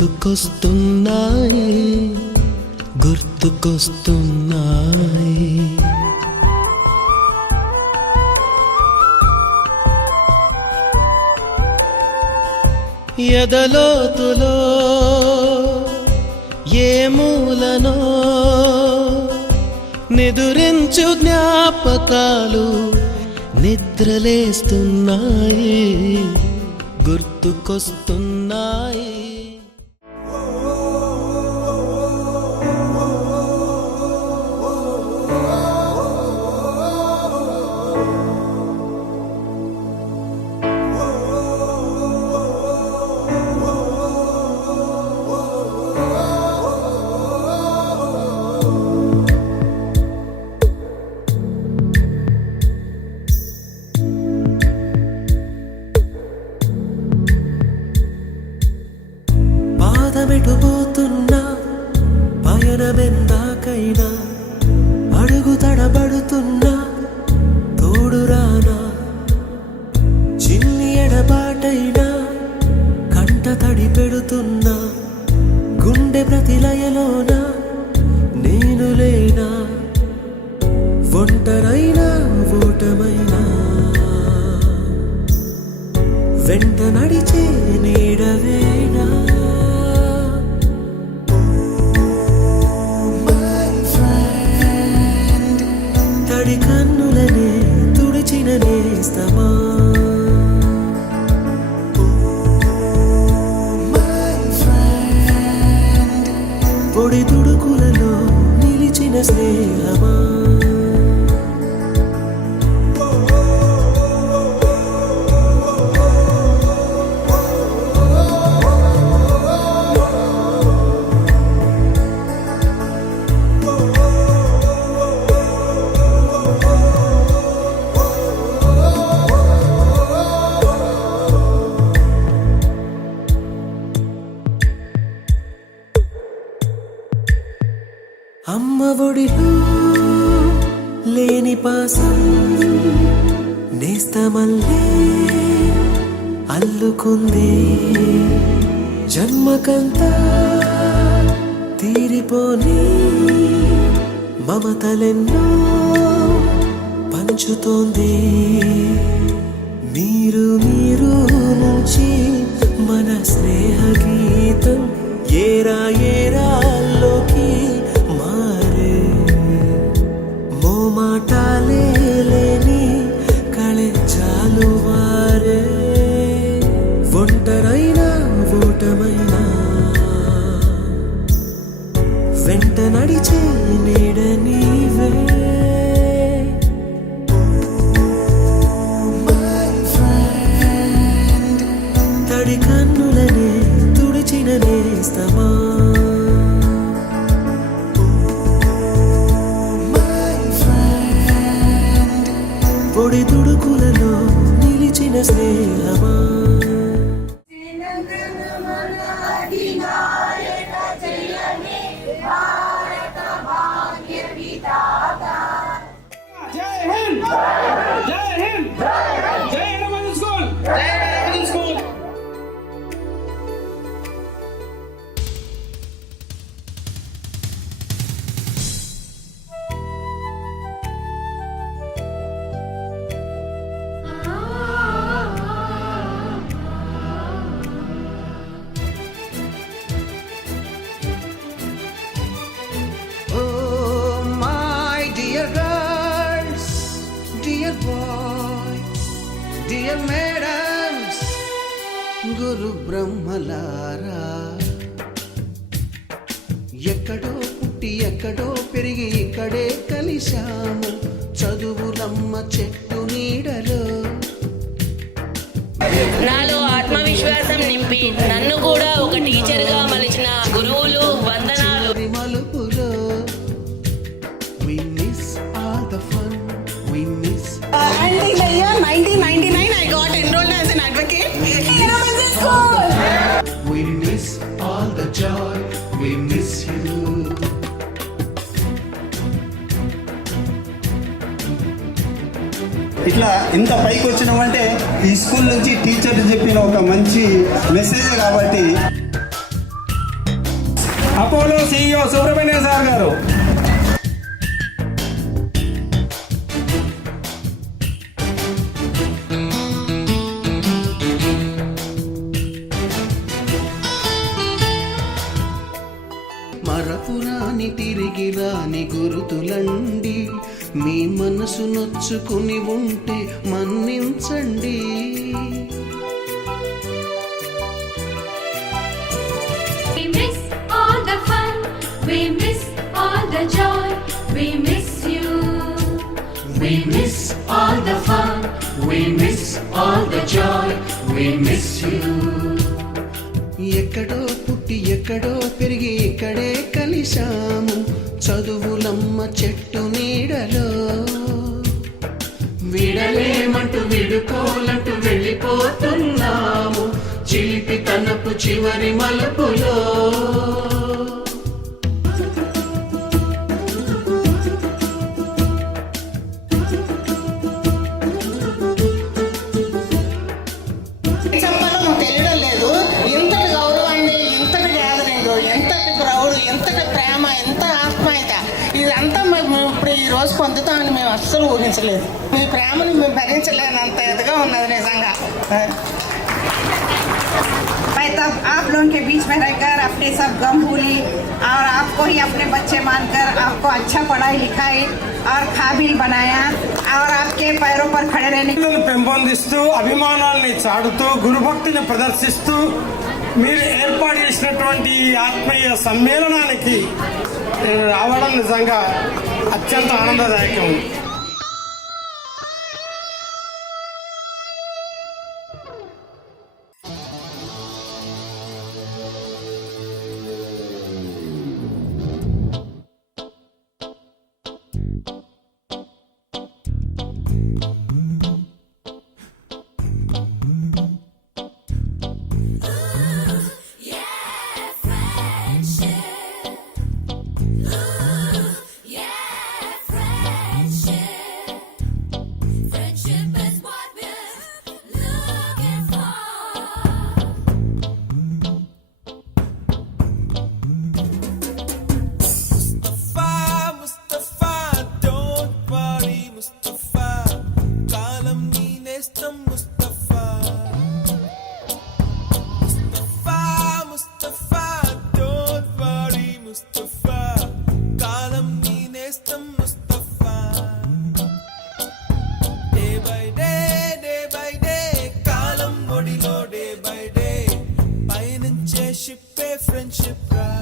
గుర్తుకొస్తున్నాయి గుర్తుకొస్తున్నాయి. ఎదలోతులో ఏ మూలనో నిదురించు జ్ఞాపకాలు నిద్రలేస్తున్నాయి గుర్తుకొస్తున్నాయి. పాదమెటుపోతున్నా పయనమెందాకైనా అడుగు తడబడుతున్నా తోడురానా, చిన్ని ఎడబాటైనా కంట తడి పెడుతున్నా గుండె ప్రతిలయలోన నేను లేనా, ఒంటరైనా ఓటమైనా వెంట నడిచే నీడవేనా. తడి కన్నులనే తుడిచిన నేస్తమా, పొడి తుడుకులలో నిలిచిన స్నేహమా. అమ్మ ఒడిలో లేని పాసం నేస్తమల్లే అల్లుకుంది, జన్మకంతా తీరిపోని మమతలెన్నో పంచుతోంది. మీరు మీరు నుంచి మన స్నేహ గీతం ఏరా ఏరాల్లోకి మారే, మోమాటాలే లేని కళెచ్చాలు వారే, ఒంటరైనా ఓటమైనా వెంట నడిచే నీడ నీవే. తడి కన్నులనే తుడిచిన నేస్తమా, పొడి తుడుకులలో నిలిచిన స్నేహమా. జై హింద్ జై హింద్ జై హనుమాన్ స్కూల్ జై హనుమాన్ స్కూల్. Dear madams, గురు బ్రహ్మలారా, ఎక్కడో పుట్టి ఎక్కడో పెరిగి ఇక్కడే కలిశాము చదువులమ్మ చెట్టు నీడలో. నాలో ఆత్మవిశ్వాసం నింపి నన్ను కూడా ఒక టీచర్గా మలిచిన గురువులు వందనాలు. మలుపులో we miss all the fun, we miss And in the year 1999, I got enrolled as an advocate in Hiramanjan School. we miss all the joy, we miss you. ఇట్లా ఇంత పైకి వచ్చినామంటే ఈ స్కూల్ నుంచి టీచర్లు చెప్పిన ఒక మంచి మెసేజ్ కాబట్టి అపోలో CEO సుబ్రహ్మణ్య సార్ గారు. మరపురాని తిరిగి రాని గురుతులండి, మీ మనసు నొచ్చుకుని ఉంటే మన్నించండి. We miss all the fun, we miss all the joy, we miss you. We miss all the fun, we miss all the joy, we miss you. ఎక్కడో పుట్టి ఎక్కడో పెరిగి ఇక్కడే కలిశాము, చదువులమ్మ చెట్టు నీడలో. విడలేమంటూ విడుకోలంటూ వెళ్ళిపోతున్నాము, చిలిపి తనపు చివరి మలుపులో. చెప్పాలో నాకు తెలియడం లేదు. ఇంతటి గౌరవాన్ని, ఇంతటి గ్యాదరింగ్, ఎంతటి ప్రౌడ్, ఎంతటి ప్రేమ, ఎంత ఆత్మీయత, ఇదంతా మేము ఇప్పుడు ఈ రోజు పొందుతామని మేము అస్సలు ఊహించలేదు. మీ ప్రేమని మేము భరించలేనంత ఎదుగా ఉన్నది నిజంగా. मैं तब आप लोगों के बीच में रहकर अपने सब गम भूली और आपको ही अपने बच्चे मानकर आपको अच्छा पढ़ाई लिखाई और काबिल बनाया और आपके पैरों पर खड़े रहने పెంపొందిస్తూ అభిమానాల్ని చాటుతూ గురుభక్తిని ప్రదర్శిస్తూ మీరు ఏర్పాటు చేసినటువంటి ఈ ఆత్మీయ సమ్మేళనానికి రావడం నిజంగా అత్యంత ఆనందదాయకం. Friendship, right?